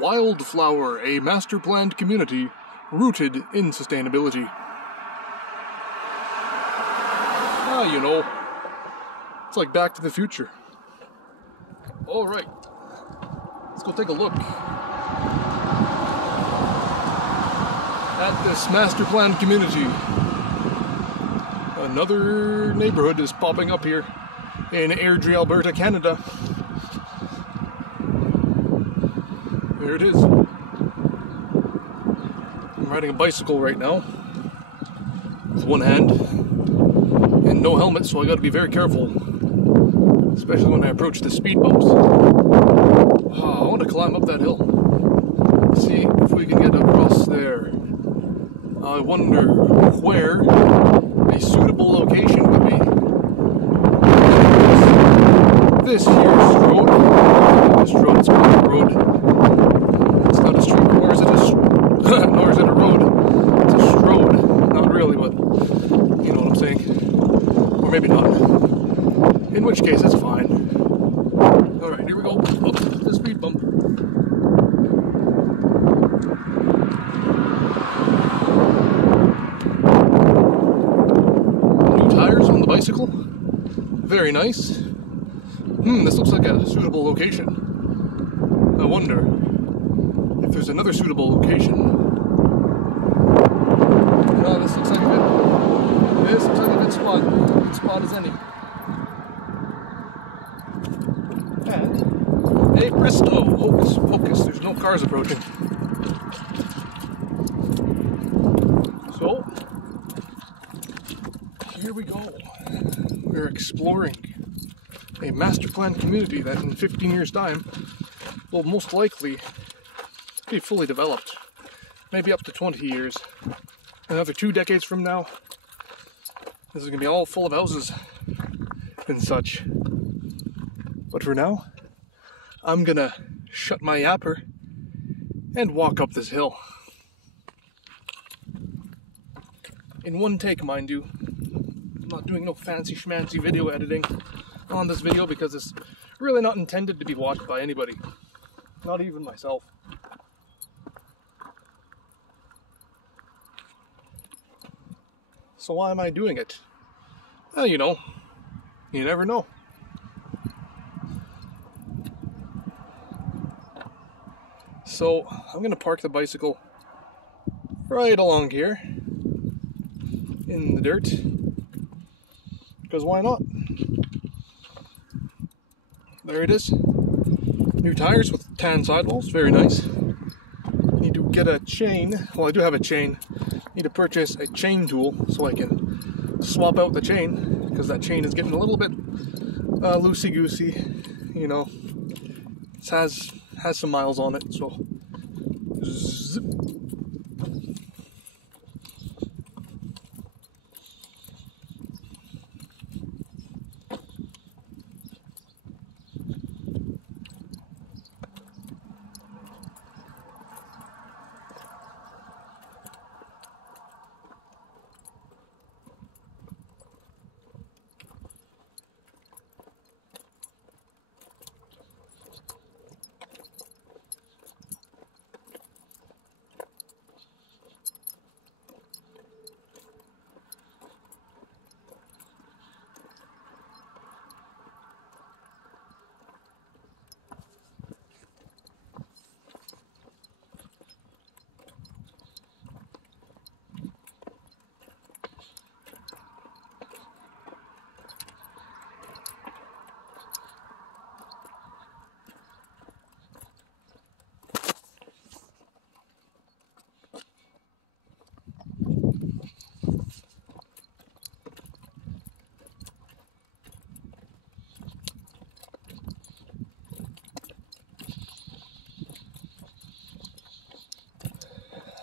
Wildflower, a master-planned community rooted in sustainability. Ah, you know, it's like Back to the Future. All right, let's go take a look at this master-planned community. Another neighborhood is popping up here in Airdrie, Alberta, Canada. There it is. I'm riding a bicycle right now with one hand and no helmet, so I gotta be very careful, especially when I approach the speed bumps. Oh, I want to climb up that hill. See if we can get across there. I wonder where a suitable location would be. This here's road. This road's called a road. It's not a street, nor is it nor is it a road. It's a strode. Not really, but you know what I'm saying. Or maybe not. In which case, it's fine. Alright, here we go. Up the speed bump. New tires on the bicycle. Very nice. This looks like a suitable location. I wonder if there's another suitable location. Oh, this looks like a good spot. Good spot as any. And, hey presto, hocus pocus, there's no cars approaching. So, here we go. We're exploring a master plan community that in 15 years' time will most likely be fully developed. Maybe up to 20 years. Another 2 decades from now, this is going to be all full of houses and such. But for now, I'm going to shut my yapper and walk up this hill. In one take, mind you. I'm not doing no fancy schmancy video editing on this video because it's really not intended to be watched by anybody, not even myself. So why am I doing it? Well, you know, you never know. So I'm gonna park the bicycle right along here in the dirt, because why not? There it is. New tires with tan sidewalls, very nice. Need to get a chain. Well, I do have a chain. Need to purchase a chain tool so I can swap out the chain, because that chain is getting a little bit loosey-goosey, you know. It has some miles on it, so zip.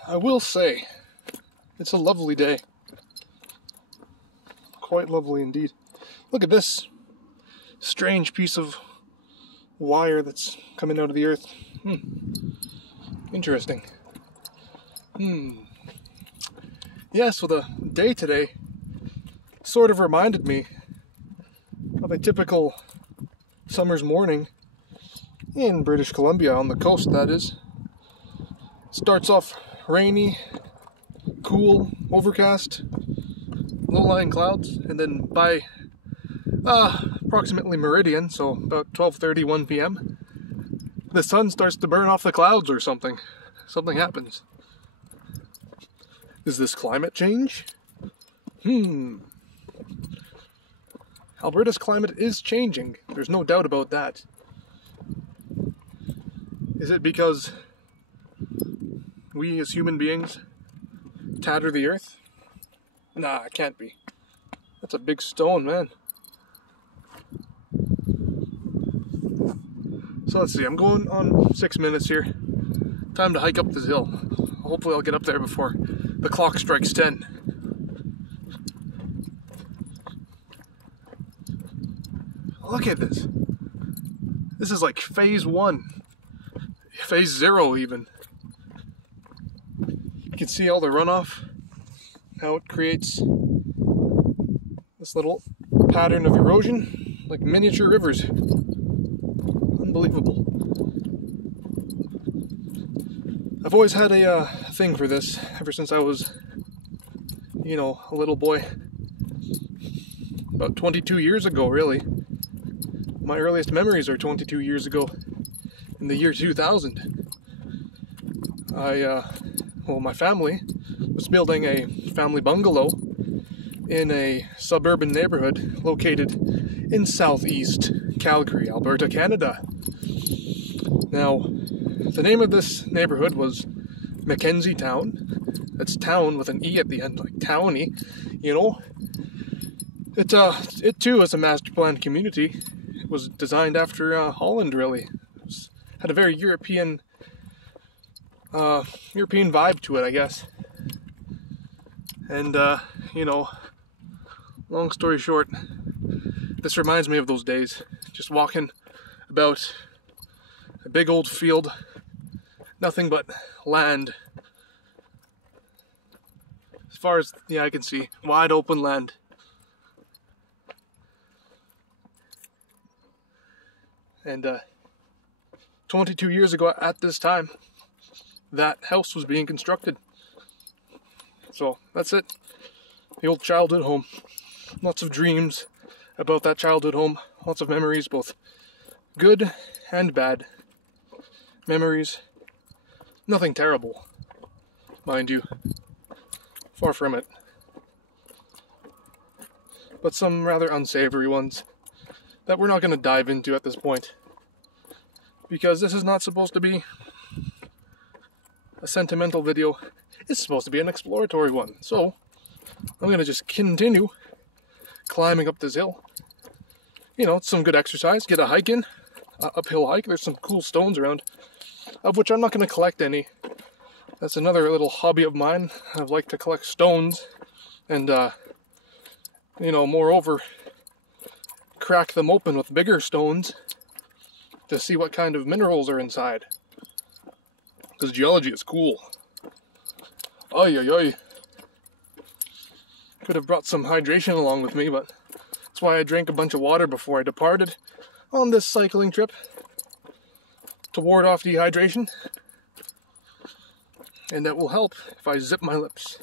I will say, it's a lovely day. Quite lovely indeed. Look at this strange piece of wire that's coming out of the earth. Interesting. Yeah, so the day today sort of reminded me of a typical summer's morning in British Columbia, on the coast that is. Starts off rainy, cool, overcast, low-lying clouds, and then by approximately meridian, so about 12:30, 1 p.m., the sun starts to burn off the clouds or something. Something happens. Is this climate change? Alberta's climate is changing. There's no doubt about that. Is it because we as human beings tatter the earth? Nah, it can't be. That's a big stone, man. So let's see, I'm going on 6 minutes here. Time to hike up this hill. Hopefully I'll get up there before the clock strikes 10. Look at this. This is like phase 1. Phase 0 even. You can see all the runoff. How it creates this little pattern of erosion. Like miniature rivers. Unbelievable. I've always had a thing for this ever since I was, a little boy. About 22 years ago, really. My earliest memories are 22 years ago, in the year 2000. My family was building a family bungalow in a suburban neighborhood located in southeast Calgary, Alberta, Canada. Now, the name of this neighborhood was Mackenzie Town. That's town with an E at the end, like towny, It too is a master plan community. It was designed after Holland, really. Had a very European vibe to it, I guess. And, long story short, this reminds me of those days. Just walking about a big old field, nothing but land. As far as the eye can see, wide open land. And 22 years ago at this time, that house was being constructed. So that's it. The old childhood home. Lots of dreams about that childhood home. Lots of memories, both good and bad. Memories. Nothing terrible, mind you. Far from it. But some rather unsavory ones that we're not going to dive into at this point. Because this is not supposed to be a sentimental video. It's supposed to be an exploratory one. So, I'm going to just continue climbing up this hill. It's some good exercise. Get a hike in. Uphill hike. There's some cool stones around. Of which I'm not going to collect any. That's another little hobby of mine. I like to collect stones. And, moreover, crack them open with bigger stones to see what kind of minerals are inside. Because geology is cool. Oy, oy, oy. Could have brought some hydration along with me, but that's why I drank a bunch of water before I departed on this cycling trip to ward off dehydration. And that will help if I zip my lips.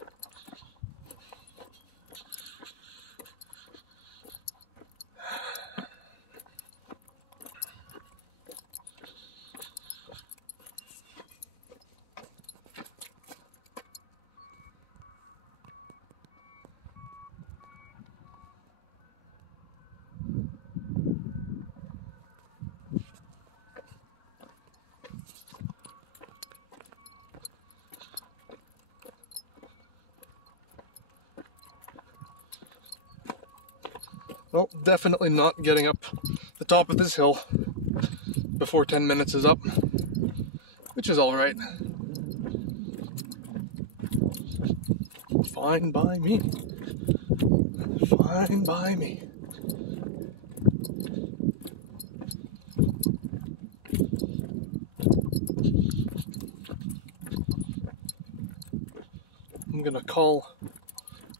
Well, definitely not getting up the top of this hill before 10 minutes is up, which is alright. Fine by me. Fine by me. I'm gonna call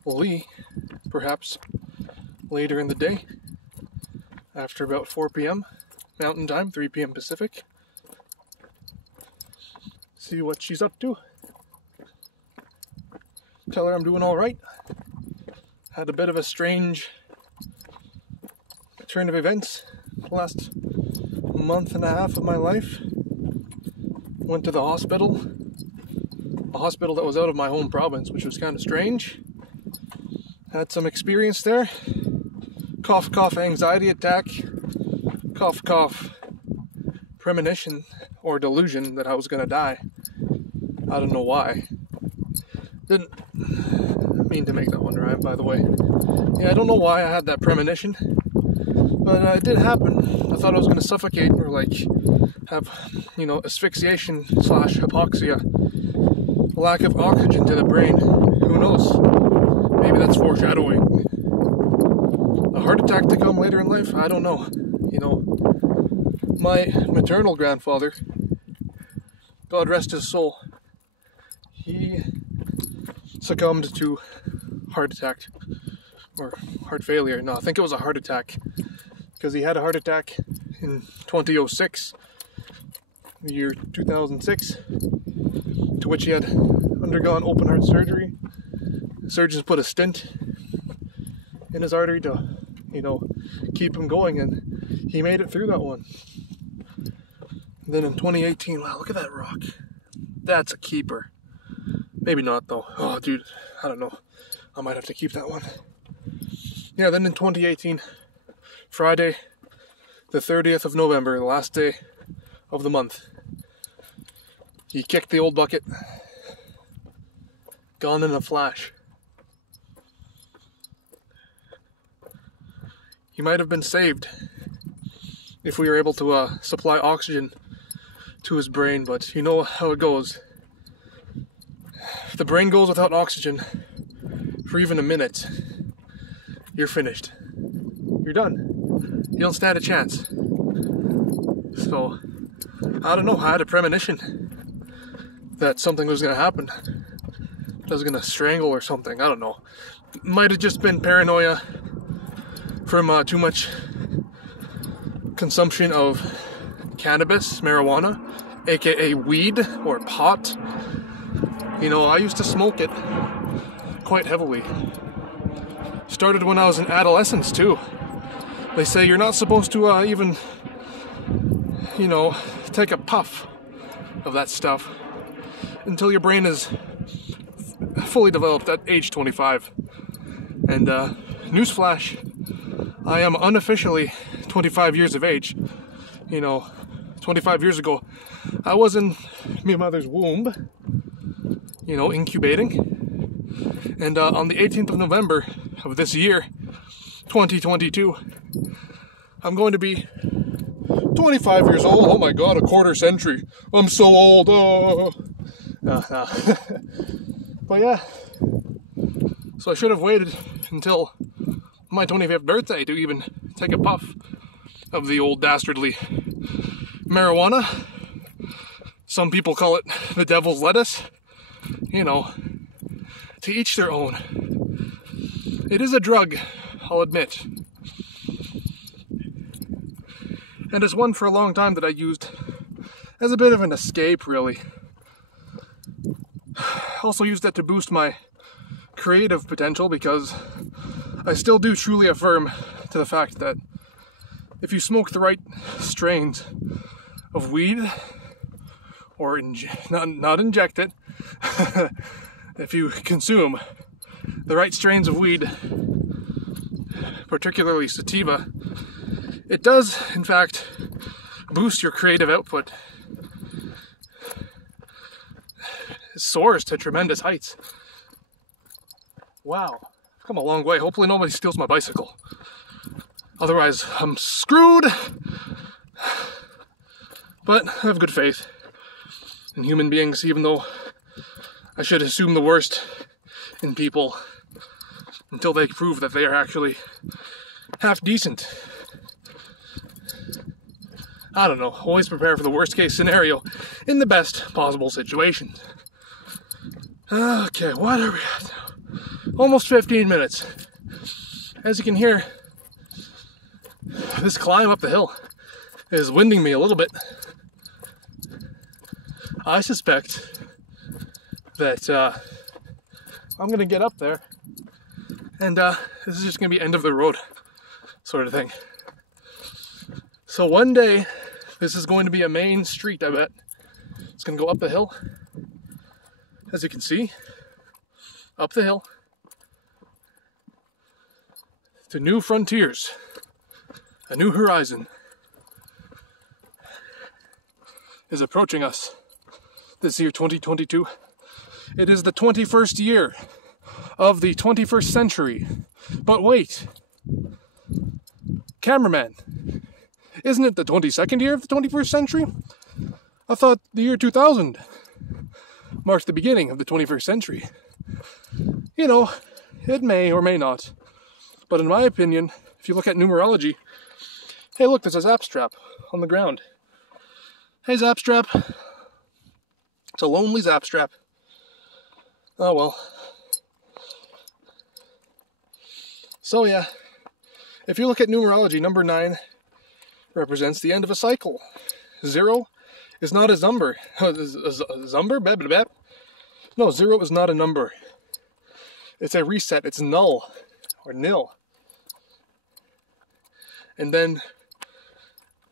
Lee, perhaps, later in the day, after about 4 p.m. Mountain Time, 3 p.m. Pacific, see what she's up to. Tell her I'm doing all right. Had a bit of a strange turn of events the last month and a half of my life. Went to the hospital. A hospital that was out of my home province, which was kind of strange. Had some experience there. Cough, cough, anxiety attack. Cough, cough, premonition or delusion that I was gonna die. I don't know why. Didn't mean to make that one rhyme, by the way. Yeah, I don't know why I had that premonition, but it did happen. I thought I was gonna suffocate or like have, asphyxiation / hypoxia. Lack of oxygen to the brain. Who knows? Maybe that's foreshadowing. A heart attack to come later in life? I don't know. My maternal grandfather, God rest his soul, he succumbed to heart attack or heart failure. No, I think it was a heart attack because he had a heart attack in 2006, the year 2006, to which he had undergone open heart surgery. Surgeons put a stent in his artery to, keep him going, and he made it through that one. And then in 2018, wow, look at that rock. That's a keeper. Maybe not though. Oh, dude, I don't know. I might have to keep that one. Yeah, then in 2018, Friday, the 30th of November, the last day of the month, he kicked the old bucket. Gone in a flash. He might have been saved if we were able to supply oxygen to his brain, but you know how it goes. If the brain goes without oxygen for even a minute, you're finished. You're done. You don't stand a chance. So, I don't know, I had a premonition that something was going to happen. I was going to strangle or something, I don't know. Might have just been paranoia from too much consumption of cannabis, marijuana, aka weed or pot. I used to smoke it quite heavily. Started when I was in adolescence too. They say you're not supposed to even, take a puff of that stuff until your brain is fully developed at age 25. And newsflash, I am unofficially 25 years of age. 25 years ago, I was in my mother's womb, incubating. And on the 18th of November of this year, 2022, I'm going to be 25 years old. Oh my God, a quarter century. I'm so old. Oh. But yeah, so I should have waited until my 25th birthday to even take a puff of the old dastardly marijuana. Some people call it the devil's lettuce. To each their own. It is a drug, I'll admit. And it's one for a long time that I used as a bit of an escape, really. Also used it to boost my creative potential because I still do truly affirm to the fact that if you smoke the right strains of weed, or not inject it, if you consume the right strains of weed, particularly sativa, it does, in fact, boost your creative output. It soars to tremendous heights. Wow, I've come a long way. Hopefully nobody steals my bicycle. Otherwise, I'm screwed. But I have good faith in human beings, even though I should assume the worst in people until they prove that they are actually half decent. I don't know, always prepare for the worst case scenario in the best possible situation. Okay, what are we at now? Almost 15 minutes. As you can hear, this climb up the hill is winding me a little bit. I suspect that I'm going to get up there and this is just going to be end of the road sort of thing. So one day, this is going to be a main street, I bet. It's going to go up the hill, as you can see, up the hill, to new frontiers, a new horizon is approaching us this year, 2022. It is the 21st year of the 21st century. But wait, cameraman, isn't it the 22nd year of the 21st century? I thought the year 2000 marked the beginning of the 21st century. You know, it may or may not. But in my opinion, if you look at numerology, hey look, there's a zap strap on the ground. Hey zap strap. It's a lonely zap strap. Oh well. So yeah, if you look at numerology, number 9 represents the end of a cycle. 0 is not a number. A number? Blah, blah, blah. No, 0 is not a number. It's a reset. It's null or nil. And then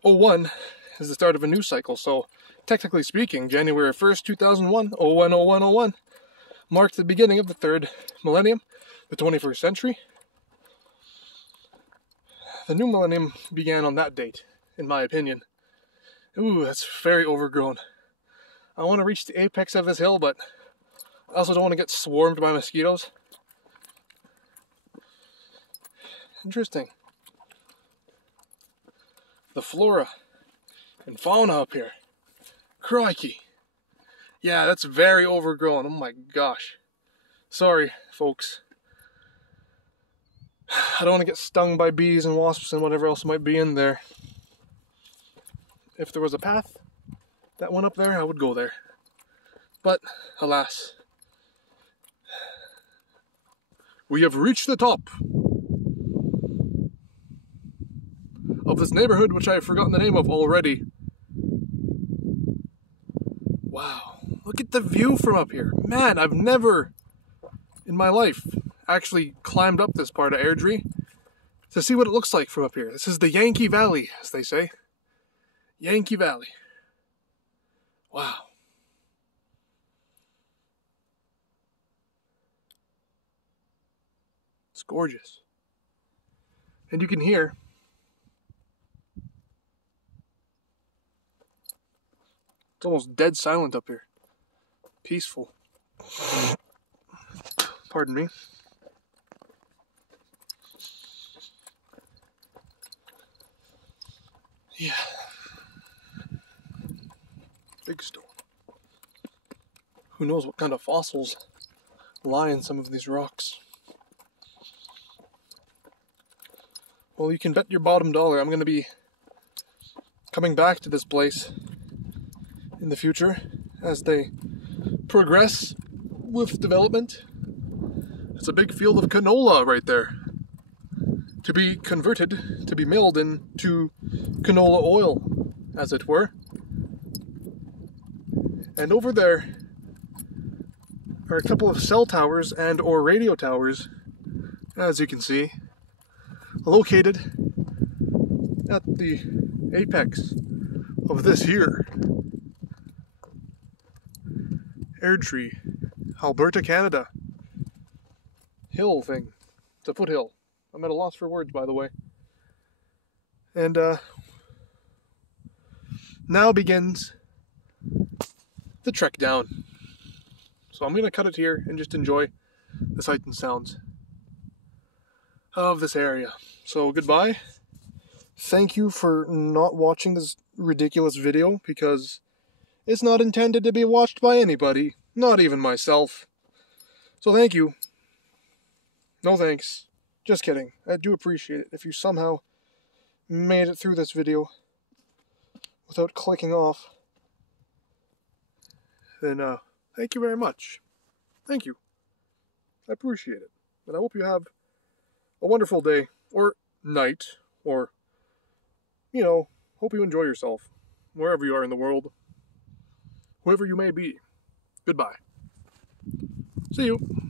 01 is the start of a new cycle. So technically speaking, January 1st, 2001, 010101 marked the beginning of the 3rd millennium, the 21st century. The new millennium began on that date, in my opinion. Ooh, that's very overgrown. I want to reach the apex of this hill, but I also don't want to get swarmed by mosquitoes. Interesting. The flora and fauna up here. Crikey. Yeah, that's very overgrown. Oh my gosh. Sorry, folks. I don't want to get stung by bees and wasps and whatever else might be in there. If there was a path that went up there, I would go there. But, alas, we have reached the top of this neighborhood, which I have forgotten the name of already. Wow, look at the view from up here. Man, I've never in my life actually climbed up this part of A.N.G to see what it looks like from up here. This is the Yankee Valley, as they say. Yankee Valley. Wow. It's gorgeous. And you can hear it's almost dead silent up here. Peaceful. Pardon me. Yeah. Big stone. Who knows what kind of fossils lie in some of these rocks. Well, you can bet your bottom dollar I'm going to be coming back to this place in the future as they progress with development. It's a big field of canola right there, to be converted, to be milled into canola oil, as it were. And over there are a couple of cell towers and or radio towers, as you can see, located at the apex of this here A.N.G, Alberta, Canada hill thing. It's a foothill. I'm at a loss for words, by the way. And now begins the trek down. So I'm going to cut it here and just enjoy the sights and sounds of this area. So goodbye. Thank you for not watching this ridiculous video, because it's not intended to be watched by anybody, not even myself. So thank you. No thanks. Just kidding. I do appreciate it if you somehow made it through this video without clicking off. Then thank you very much. Thank you. I appreciate it. And I hope you have a wonderful day, or night, or, you know, hope you enjoy yourself, wherever you are in the world. whoever you may be, goodbye. See you.